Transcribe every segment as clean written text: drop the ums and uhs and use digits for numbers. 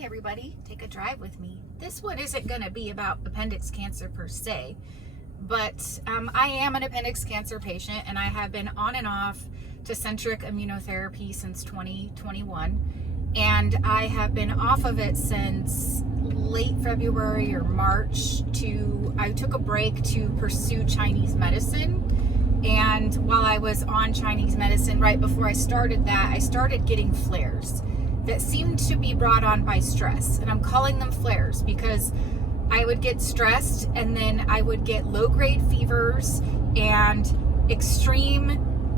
Hey everybody, take a drive with me. This one isn't going to be about appendix cancer per se, but I am an appendix cancer patient and I have been on and off Tecentriq immunotherapy since 2021, and I have been off of it since late February or March. I took a break to pursue Chinese medicine, and while I was on Chinese medicine, right before I started that, I started getting flares that seemed to be brought on by stress. And I'm calling them flares because I would get stressed and then I would get low-grade fevers and extreme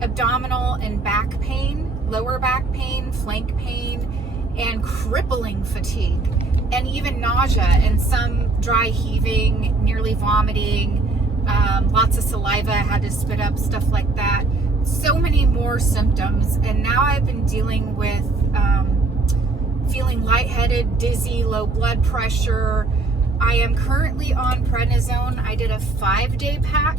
abdominal and back pain, lower back pain, flank pain, and crippling fatigue, and even nausea and some dry heaving, nearly vomiting, lots of saliva, I had to spit up, stuff like that. So many more symptoms. And now I've been dealing with feeling lightheaded, dizzy, low blood pressure. I am currently on prednisone. I did a 5-day pack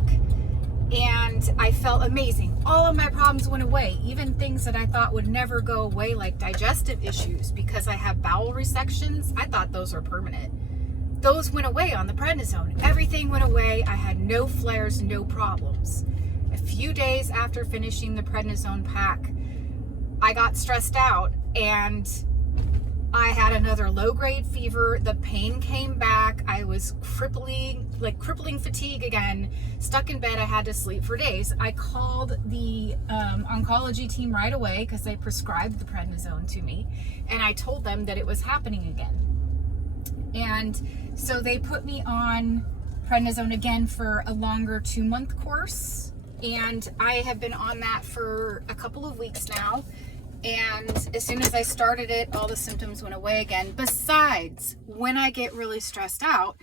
and I felt amazing. All of my problems went away, even things that I thought would never go away, like digestive issues, because I have bowel resections. I thought those were permanent. Those went away on the prednisone. Everything went away. I had no flares, no problems. A few days after finishing the prednisone pack, I got stressed out and I had another low-grade fever. The pain came back. I was crippling fatigue again. Stuck in bed. I had to sleep for days. I called the oncology team right away because they prescribed the prednisone to me, and I told them that it was happening again. And so they put me on prednisone again for a longer 2-month course, and I have been on that for a couple of weeks now. And as soon as I started it, all the symptoms went away again. Besides, when I get really stressed out,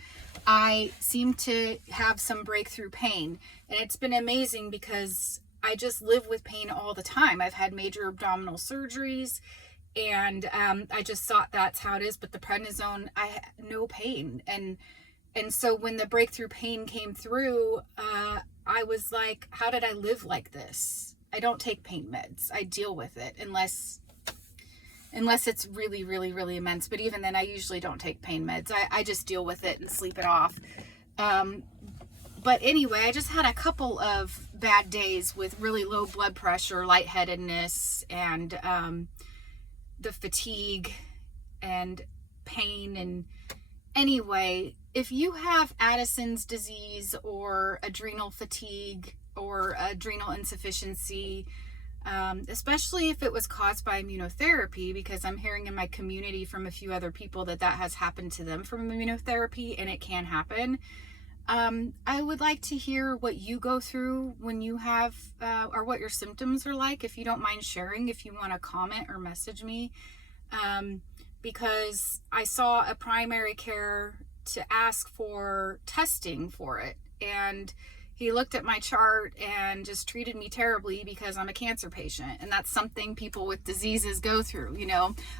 I seem to have some breakthrough pain. And it's been amazing because I just live with pain all the time. I've had major abdominal surgeries, and I just thought that's how it is. But the prednisone, I had no pain. And so when the breakthrough pain came through, I was like, how did I live like this? I don't take pain meds. I deal with it unless it's really, really, really immense. But even then, I usually don't take pain meds. I just deal with it and sleep it off. But anyway, I just had a couple of bad days with really low blood pressure, lightheadedness, and the fatigue and pain. And anyway, if you have Addison's disease or adrenal fatigue or adrenal insufficiency, especially if it was caused by immunotherapy, because I'm hearing in my community from a few other people that has happened to them from immunotherapy, and it can happen. I would like to hear what you go through when you have, or what your symptoms are like. If you don't mind sharing, if you want to comment or message me, because I saw a primary care to ask for testing for it, and he looked at my chart and just treated me terribly because I'm a cancer patient. And that's something people with diseases go through,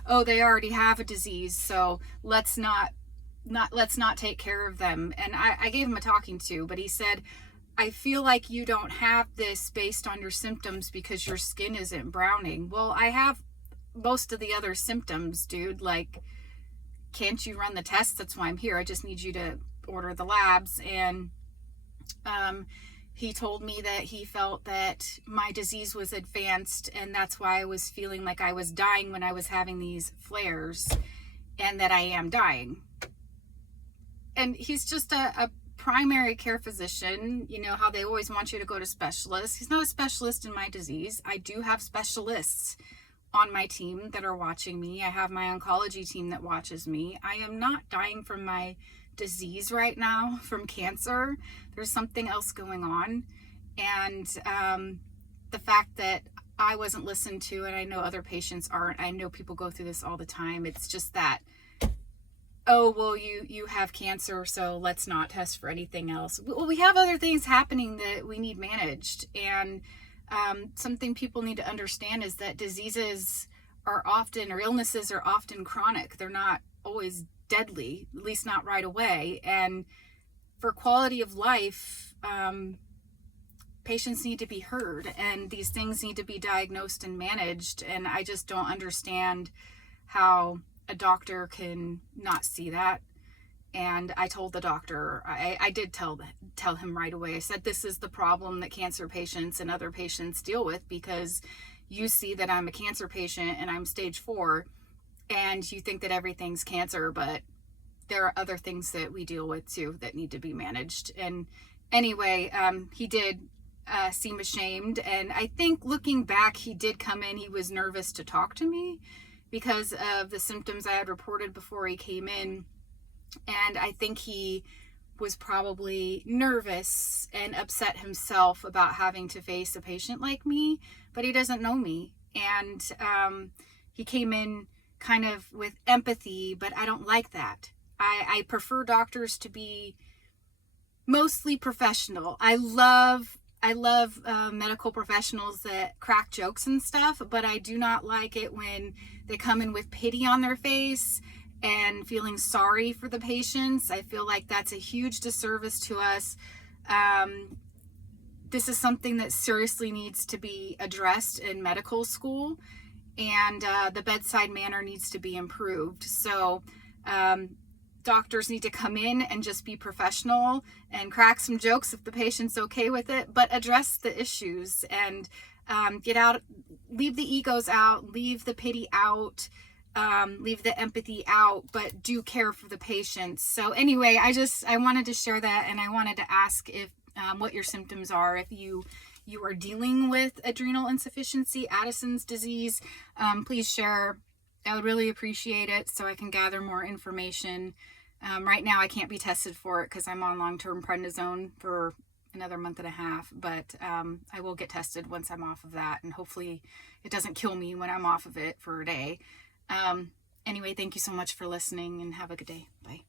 oh, they already have a disease, so let's not take care of them. And I gave him a talking to, but he said, I feel like you don't have this based on your symptoms because your skin isn't browning. Well, I have most of the other symptoms, dude. Like, can't you run the tests? That's why I'm here. I just need you to order the labs. And he told me that he felt that my disease was advanced, and that's why I was feeling like I was dying when I was having these flares, and that I am dying. And he's just a primary care physician. You know how they always want you to go to specialists. He's not a specialist in my disease. I do have specialists on my team that are watching me. I have my oncology team that watches me. I am not dying from my disease right now, from cancer. There's something else going on. And the fact that I wasn't listened to, and I know other patients aren't, I know people go through this all the time. It's just that, oh, well, you have cancer, so let's not test for anything else. Well, we have other things happening that we need managed. And something people need to understand is that diseases are often, or illnesses are often chronic. They're not always deadly, at least not right away. And for quality of life, patients need to be heard, and these things need to be diagnosed and managed. And I just don't understand how a doctor can not see that. And I told the doctor, I did tell him right away. I said, this is the problem that cancer patients and other patients deal with, because you see that I'm a cancer patient and I'm stage 4, and you think that everything's cancer, but there are other things that we deal with too that need to be managed. And anyway, he did seem ashamed. And I think looking back, he did come in, he was nervous to talk to me because of the symptoms I had reported before he came in. And I think he was probably nervous and upset himself about having to face a patient like me, but he doesn't know me. And he came in kind of with empathy, but I don't like that. I prefer doctors to be mostly professional. I love medical professionals that crack jokes and stuff, but I do not like it when they come in with pity on their face and feeling sorry for the patients. I feel like that's a huge disservice to us. This is something that seriously needs to be addressed in medical school, and the bedside manner needs to be improved. So doctors need to come in and just be professional and crack some jokes if the patient's okay with it, but address the issues and get out, leave the egos out, leave the pity out, leave the empathy out, but do care for the patients. So anyway, I wanted to share that, and I wanted to ask if what your symptoms are, if you are dealing with adrenal insufficiency, Addison's disease. Please share. I would really appreciate it so I can gather more information. Right now I can't be tested for it because I'm on long-term prednisone for another month and a half, but I will get tested once I'm off of that, and hopefully it doesn't kill me when I'm off of it for a day. Anyway, thank you so much for listening, and have a good day. Bye.